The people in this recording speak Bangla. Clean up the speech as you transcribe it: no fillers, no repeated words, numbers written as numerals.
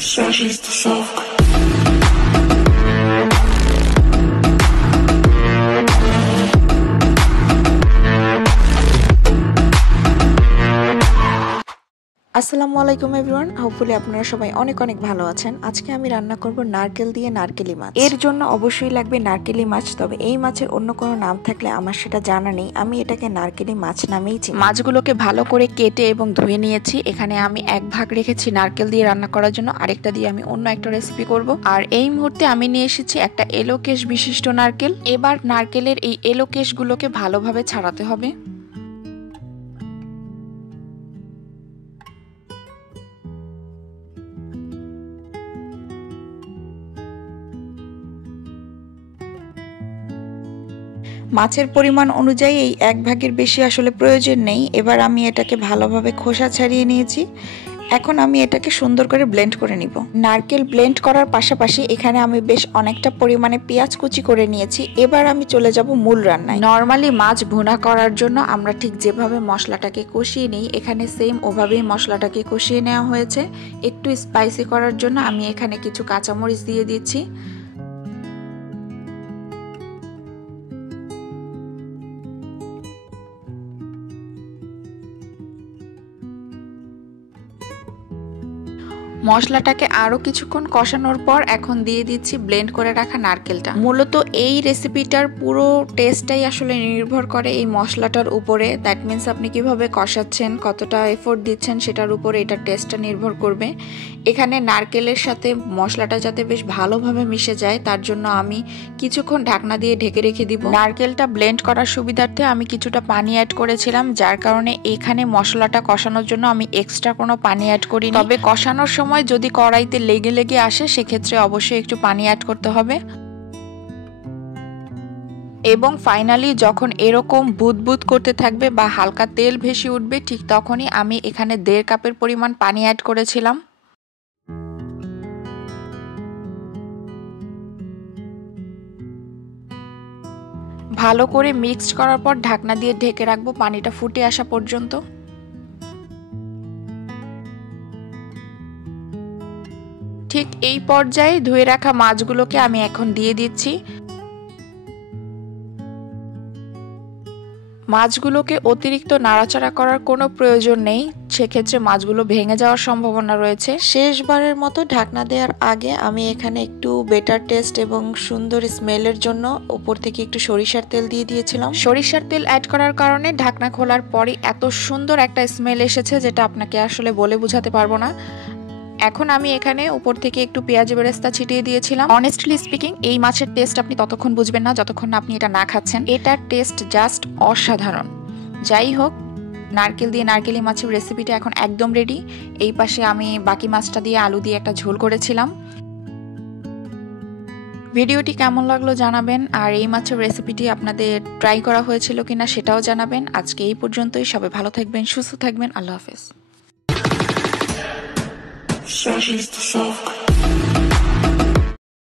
Searches the self. আসসালামু আলাইকুম এভরিওয়ান, হোপফুলি আপনারা সবাই অনেক অনেক ভালো আছেন। আজকে আমি রান্না করব নারকেল দিয়ে নারকেলি মাছ। এর জন্য অবশ্যই লাগবে নারকেলি মাছ, তবে এই মাছের অন্য কোনো নাম থাকলে আমার সেটা জানা নেই। আমি এটাকে নারকেলি মাছ নামেই চিনি। মাছগুলোকে ভালো করে কেটে এবং ধুয়ে নিয়েছি। এখানে আমি এক ভাগ রেখেছি নারকেল দিয়ে রান্না করার জন্য, আরেকটা দিয়ে আমি অন্য একটা রেসিপি করব। আর এই মুহূর্তে আমি নিয়ে এসেছি একটা এলোকেশ বিশিষ্ট নারকেল। এবার নারকেলের এই এলোকেশগুলোকে ভালোভাবে ছাড়াতে হবে। মাছের পরিমাণ অনুযায়ী এই এক ভাগের বেশি আসলে প্রয়োজন নেই। এবার আমি এটাকে ভালোভাবে খোসা ছাড়িয়ে নিয়েছি। এখন আমি এটাকে সুন্দর করে ব্লেন্ড করে নিব। নারকেল ব্লেন্ড করার পাশাপাশি এখানে আমি বেশ অনেকটা পরিমাণে পেঁয়াজ কুচি করে নিয়েছি। এবার আমি চলে যাব মূল রান্নায়। নর্মালি মাছ ভুনা করার জন্য আমরা ঠিক যেভাবে মশলাটাকে কষিয়ে নিই, এখানে সেম ওভাবেই মশলাটাকে কষিয়ে নেওয়া হয়েছে। একটু স্পাইসি করার জন্য আমি এখানে কিছু কাঁচামরিচ দিয়ে দিচ্ছি। মশলাটাকে আরো কিছুক্ষণ কষানোর পর এখন দিয়ে দিচ্ছি ব্লেন্ড করে রাখা নারকেলটা। মূলত এই রেসিপিটার পুরো টেস্টটাই আসলে নির্ভর করে এই মশলাটার উপরে। দ্যাট মিনস আপনি কিভাবে কষাচ্ছেন, কতটা এফোর্ট দিচ্ছেন সেটার উপরে এটার টেস্টটা নির্ভর করবে। এখানে নারকেলের সাথে মশলাটা যাতে বেশ ভালোভাবে মিশে যায় তার জন্য আমি কিছুক্ষণ ঢাকনা দিয়ে ঢেকে রেখে দিব। নারকেলটা ব্লেন্ড করার সুবিধার্থে আমি কিছুটা পানি অ্যাড করেছিলাম, যার কারণে এখানে মশলাটা কষানোর জন্য আমি এক্সট্রা কোনো পানি অ্যাড করিনি। তবে কষানোর সময় যদি কড়াইতে লেগে লেগে আসে সেক্ষেত্রে অবশ্যই একটু পানি অ্যাড করতে হবে। এবং ফাইনালি যখন এরকম বুদবুদ করতে থাকবে বা হালকা তেল ভেসে উঠবে, ঠিক তখনই আমি এখানে 1.5 কাপের পরিমাণ পানি অ্যাড করেছিলাম। ভালো করে মিক্সড করার পর ঢাকনা দিয়ে ঢেকে রাখবো পানিটা ফুটে আসা পর্যন্ত। ঠিক এই পর্যায়ে ধুয়ে রাখা মাছগুলোকে আমি এখন দিয়ে দিচ্ছি। মাছগুলোকে অতিরিক্ত নাড়াচাড়া করার কোনো প্রয়োজন নেই, সেক্ষেত্রে মাছগুলো ভেঙে যাওয়ার সম্ভাবনা রয়েছে। শেষবারের মতো ঢাকনা দেওয়ার আগে আমি এখানে একটু বেটার টেস্ট এবং সুন্দর স্মেলের জন্য উপর থেকে একটু সরিষার তেল দিয়ে দিয়েছিলাম। সরিষার তেল অ্যাড করার কারণে ঢাকনা খোলার পরই এত সুন্দর একটা স্মেল এসেছে যেটা আপনাকে আসলে বলে বোঝাতে পারবো না। এখন আমি এখানে উপর থেকে একটু পেঁয়াজ বেরেস্তা ছিটিয়ে দিয়েছিলাম। অনেস্টলি স্পিকিং, এই মাছের টেস্ট আপনি ততক্ষণ বুঝবেন না যতক্ষণ না আপনি এটা না খাচ্ছেন। এটার টেস্ট জাস্ট অসাধারণ। যাই হোক, নারকেল দিয়ে নারকেলি মাছের রেসিপিটা এখন একদম রেডি। এই পাশে আমি বাকি মাছটা দিয়ে আলু দিয়ে একটা ঝোল করেছিলাম। ভিডিওটি কেমন লাগলো জানাবেন, আর এই মাছের রেসিপিটি আপনাদের ট্রাই করা হয়েছিল কিনা সেটাও জানাবেন। আজকে এই পর্যন্তই। সবাই ভালো থাকবেন, সুস্থ থাকবেন। আল্লাহ হাফেজ। Searches the self.